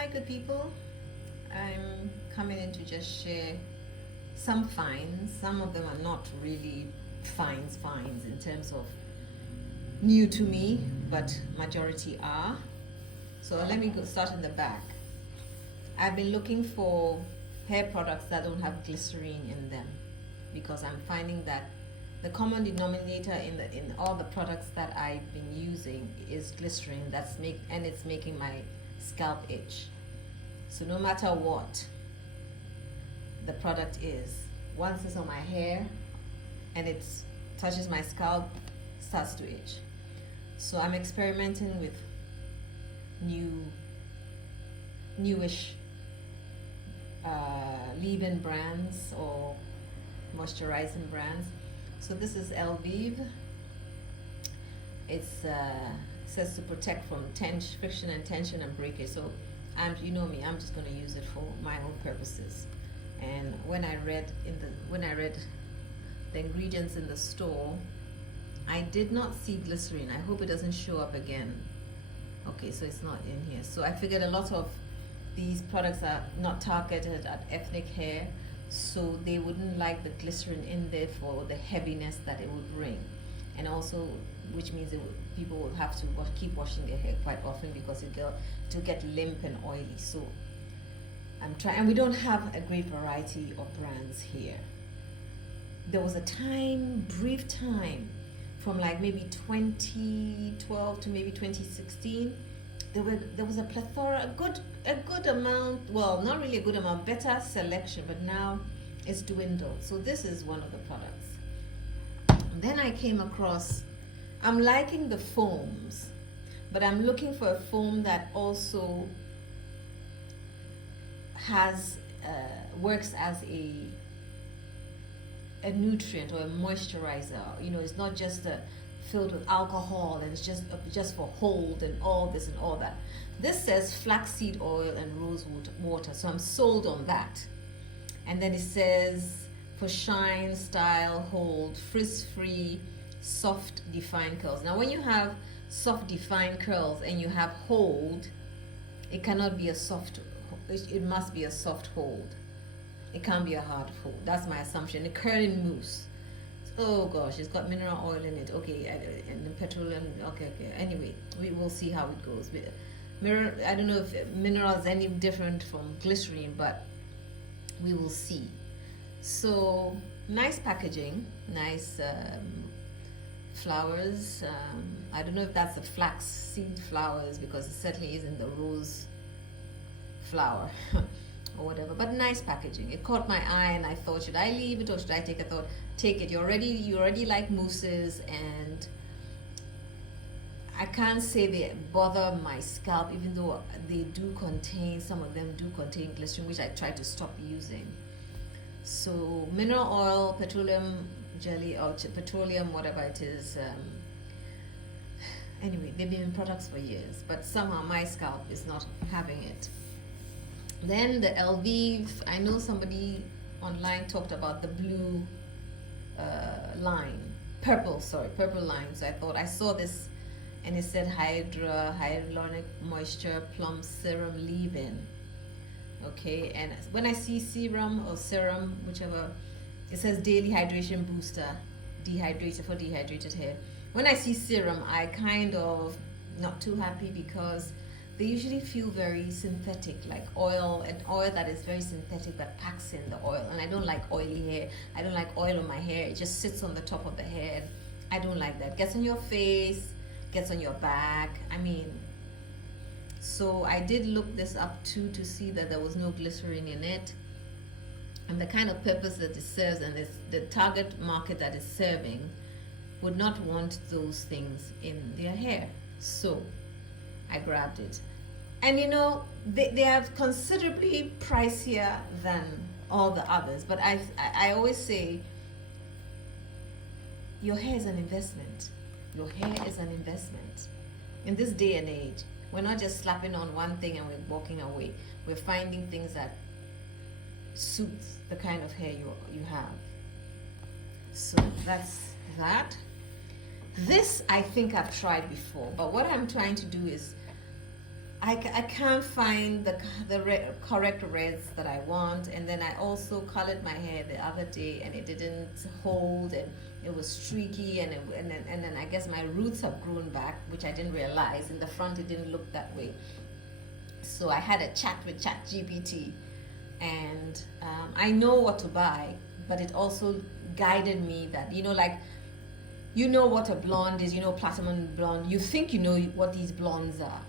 Hi, good people. I'm coming in to just share some finds. Some of them are not really finds in terms of new to me, but majority are. So let me start in the back. I've been looking for hair products that don't have glycerine in them because I'm finding that the common denominator in all the products that I've been using is glycerine. And it's making my scalp itch. So no matter what the product is, once it's on my hair and it touches my scalp, it starts to itch. So I'm experimenting with newish leave-in brands or moisturizing brands. So this is Elvive. It says to protect from friction and tension and breakage. So you know me, I'm just going to use it for my own purposes. And when I read the ingredients in the store, I did not see glycerine. I hope it doesn't show up again. Okay, so it's not in here. So I figured a lot of these products are not targeted at ethnic hair, so they wouldn't like the glycerin in there for the heaviness that it would bring, and also which means people will have to keep washing their hair quite often because it will get limp and oily. So I'm trying, and we don't have a great variety of brands here. There was a brief time, from like maybe 2012 to maybe 2016. There was a plethora, a good amount. Well, not really a good amount, better selection, but now it's dwindled. So this is one of the products. And then I came across. I'm liking the foams, but I'm looking for a foam that also has works as a nutrient or a moisturizer. You know, it's not just filled with alcohol and it's just for hold and all this and all that. This says flaxseed oil and rose water, so I'm sold on that. And then it says for shine, style, hold, frizz-free, soft defined curls. Now when you have soft defined curls and you have hold, it cannot be it must be a soft hold. It can't be a hard hold. That's my assumption. The curling mousse, oh gosh, it's got mineral oil in it. Okay, and the petroleum. Okay. Anyway, we will see how it goes. I don't know if mineral is any different from glycerine, but we will see. So nice packaging, nice flowers. I don't know if that's the flax seed flowers because it certainly isn't the rose flower or whatever, but nice packaging. It caught my eye and I thought, should I leave it or should I take it? I thought, take it. You already like mousses, and I can't say they bother my scalp, even though some of them do contain glycerin, which I try to stop using. So mineral oil, petroleum jelly, or petroleum, whatever it is. Anyway, they've been in products for years, but somehow my scalp is not having it. Then the Elvive, I know somebody online talked about the blue purple line. So I thought, I saw this and it said hyaluronic moisture plum serum leave-in. Okay, and when I see serum, whichever, it says daily hydration booster, dehydrated for dehydrated hair. When I see serum, I kind of not too happy because they usually feel very synthetic, like oil that is very synthetic but packs in the oil. And I don't like oily hair. I don't like oil on my hair. It just sits on the top of the head. I don't like that. Gets on your face, gets on your back. So I did look this up too to see that there was no glycerin in it. And the kind of purpose that it serves and the target market that it's serving would not want those things in their hair. So I grabbed it. And you know, they are considerably pricier than all the others, but I always say your hair is an investment. Your hair is an investment. In this day and age, we're not just slapping on one thing and we're walking away. We're finding things that suit the kind of hair you have. So that's that. This I think I've tried before, but what I'm trying to do is I can't find the correct reds that I want. And then I also colored my hair the other day, and it didn't hold, and it was streaky, and then I guess my roots have grown back, which I didn't realize. In the front, it didn't look that way. So I had a chat with ChatGPT, and I know what to buy, but it also guided me that, like, you know what a blonde is, platinum blonde. You think you know what these blondes are,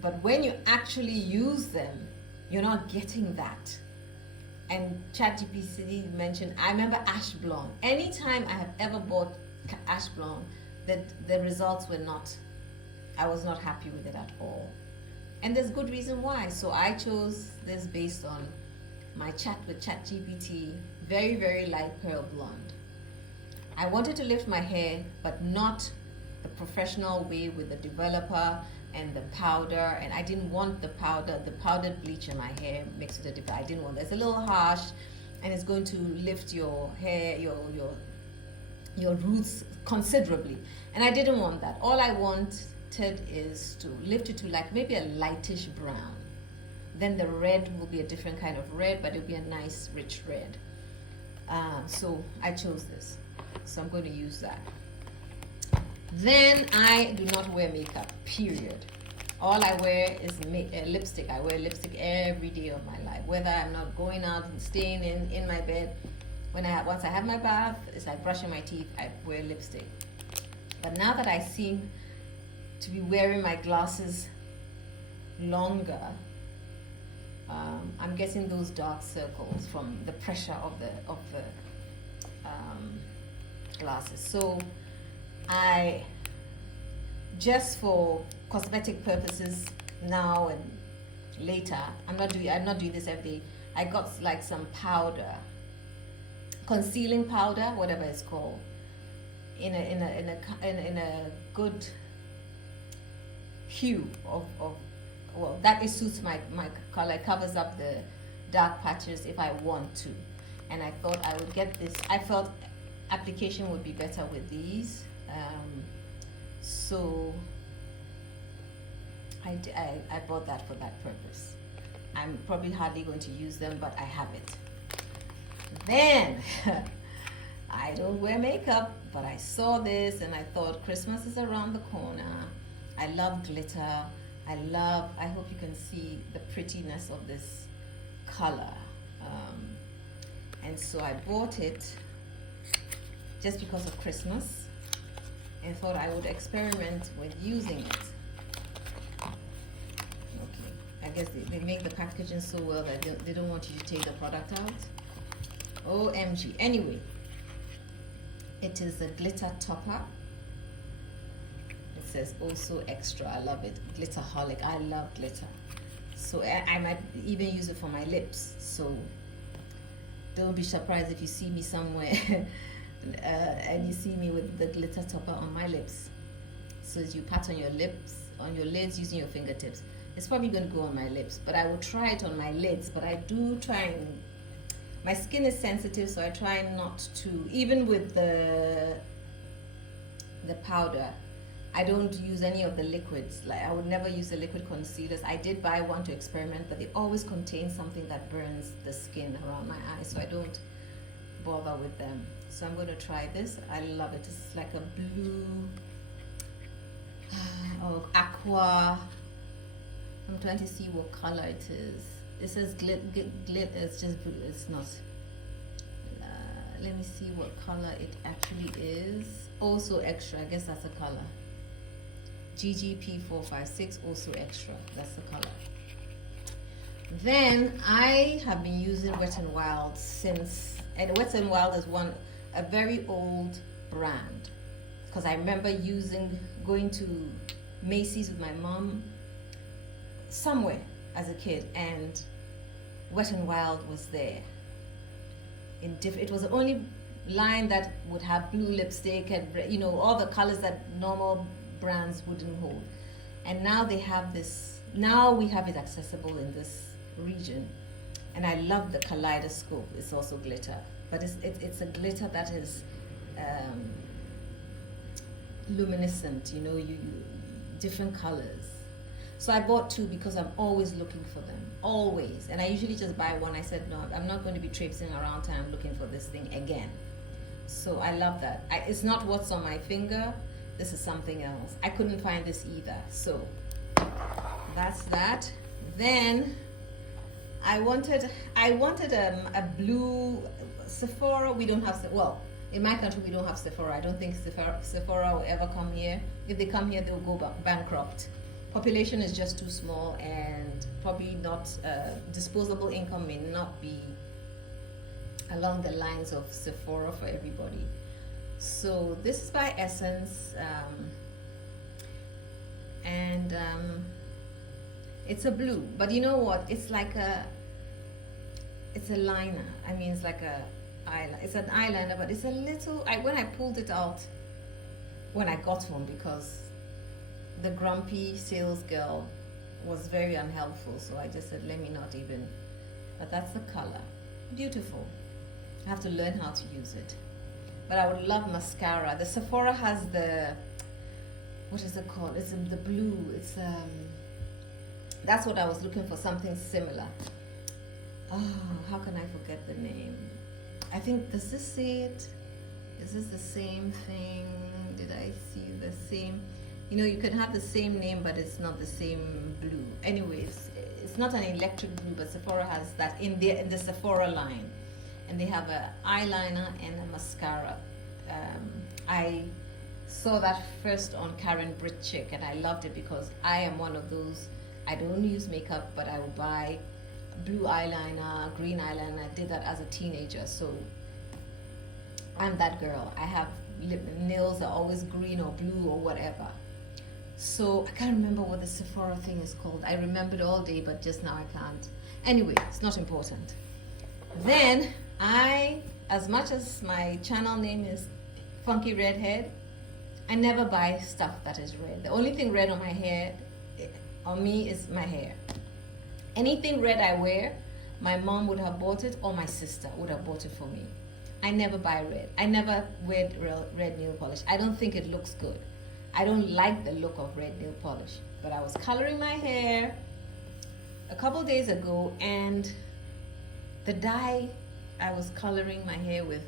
but when you actually use them, you're not getting that. And ChatGPT mentioned, I remember ash blonde. Anytime I have ever bought ash blonde, the results were not, I was not happy with it at all. And there's good reason why. So I chose this based on my chat with ChatGPT, very, very light pearl blonde. I wanted to lift my hair, but not the professional way with the developer and the powder, and I didn't want the powdered bleach in my hair mixed with the developer. I didn't want that. It's a little harsh, and it's going to lift your hair, your roots considerably, and I didn't want that. All I wanted is to lift it to like maybe a lightish brown. Then the red will be a different kind of red, but it'll be a nice rich red. So I chose this. So I'm going to use that. Then I do not wear makeup, period. All I wear is lipstick. I wear lipstick every day of my life, whether I'm not going out and staying in my bed. Once I have my bath, it's like brushing my teeth, I wear lipstick. But now that I seem to be wearing my glasses longer, I'm getting those dark circles from the pressure of the glasses. So I, just for cosmetic purposes now and later, I'm not doing this every day. I got like some powder, concealing powder, whatever it's called, in a good hue of well, that it suits my color. It covers up the dark patches if I want to. And I thought I would get this. I felt application would be better with these. So I bought that for that purpose. I'm probably hardly going to use them, but I have it. Then, I don't wear makeup, but I saw this and I thought Christmas is around the corner. I love glitter. I hope you can see the prettiness of this color. And so I bought it just because of Christmas and thought I would experiment with using it. Okay, I guess they make the packaging so well that they don't want you to take the product out. OMG. Anyway, it is a glitter topper. It says also extra. I love it. Glitterholic. I love glitter. So I might even use it for my lips. So don't be surprised if you see me somewhere and you see me with the glitter topper on my lips. So as you pat on your lips, on your lids using your fingertips, it's probably going to go on my lips, but I will try it on my lids. But I do try and, my skin is sensitive, so I try not to, even with the powder, I don't use any of the liquids. Like I would never use the liquid concealers. I did buy one to experiment, but they always contain something that burns the skin around my eyes, so I don't bother with them. So I'm going to try this. I love it. It's like a blue or aqua. I'm trying to see what color it is. It says glit. It's just blue. It's not. Let me see what color it actually is. Also extra. I guess that's a color. GGP456, also extra. That's the color. Then I have been using Wet n Wild since, and Wet n Wild is a very old brand, because I remember going to Macy's with my mom somewhere as a kid, and Wet n Wild was there. It was the only line that would have blue lipstick and all the colors that normal brands wouldn't hold. And now they have this. Now we have it accessible in this region, and I love the kaleidoscope. It's also glitter, but it's a glitter that is luminescent. You different colors. So I bought two because I'm always looking for them, always. And I usually just buy one. I said, no, I'm not going to be traipsing around town looking for this thing again. So I love that. It's not what's on my finger. This is something else. I couldn't find this either. So that's that. Then I wanted a blue Sephora. We don't have, well, in my country we don't have Sephora. I don't think Sephora will ever come here. If they come here, they'll go bankrupt. Population is just too small, and probably not, disposable income may not be along the lines of Sephora for everybody. So this is by Essence, and it's a blue, but you know what, it's like it's a liner. I mean, it's like a eyeliner. It's an eyeliner, but it's a little, when I pulled it out when I got home, because the grumpy sales girl was very unhelpful, so I just said, let me not even. But that's the color. Beautiful. I have to learn how to use it. But I would love mascara. The Sephora has the, what is it called? It's the blue. It's that's what I was looking for, something similar. Oh, how can I forget the name? I think, does this say it? Is this the same thing? Did I see the same? You know, you can have the same name, but it's not the same blue. Anyways, it's not an electric blue, but Sephora has that in the Sephora line. And they have an eyeliner and a mascara. I saw that first on Karen Britchick, and I loved it because I am one of those, I don't use makeup, but I will buy blue eyeliner, green eyeliner. I did that as a teenager, so I'm that girl. I have nails are always green or blue or whatever. So I can't remember what the Sephora thing is called. I remembered all day, but just now I can't. Anyway, it's not important. Then as much as my channel name is Funky Redhead, I never buy stuff that is red. The only thing red on my hair, on me, is my hair. Anything red I wear, my mom would have bought it, or my sister would have bought it for me. I never buy red. I never wear red nail polish. I don't think it looks good. I don't like the look of red nail polish. But I was coloring my hair a couple days ago, and the dye I was coloring my hair with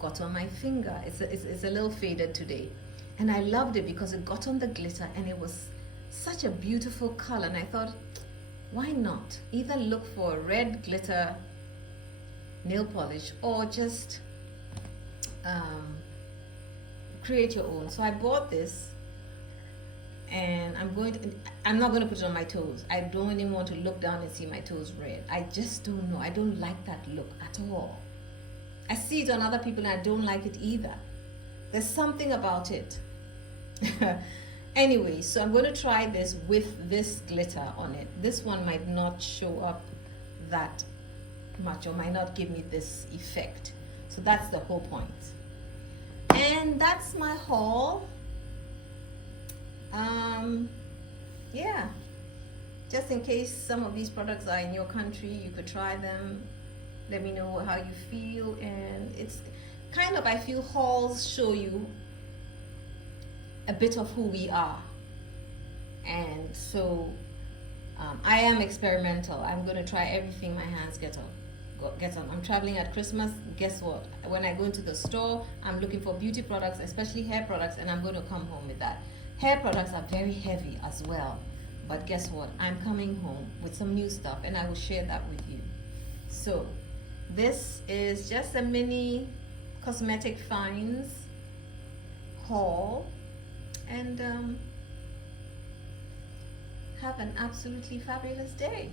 got on my finger. It's a little faded today. And I loved it because it got on the glitter, and it was such a beautiful color. And I thought, why not? Either look for a red glitter nail polish or just create your own. So I bought this, and I'm not going to put it on my toes. I don't even want to look down and see my toes red. I just don't know. I don't like that look at all. I see it on other people, and I don't like it either. There's something about it. Anyway, so I'm going to try this with this glitter on it. This one might not show up that much, or might not give me this effect. So that's the whole point. And that's my haul. Yeah, just in case some of these products are in your country, you could try them. Let me know how you feel. And it's kind of, I feel hauls show you a bit of who we are. And so I am experimental. I'm going to try everything my hands get on. I'm traveling at Christmas. Guess what? When I go into the store, I'm looking for beauty products, especially hair products, and I'm going to come home with that. Hair products are very heavy as well. But guess what? I'm coming home with some new stuff, and I will share that with you. So this is just a mini cosmetic finds haul. And have an absolutely fabulous day.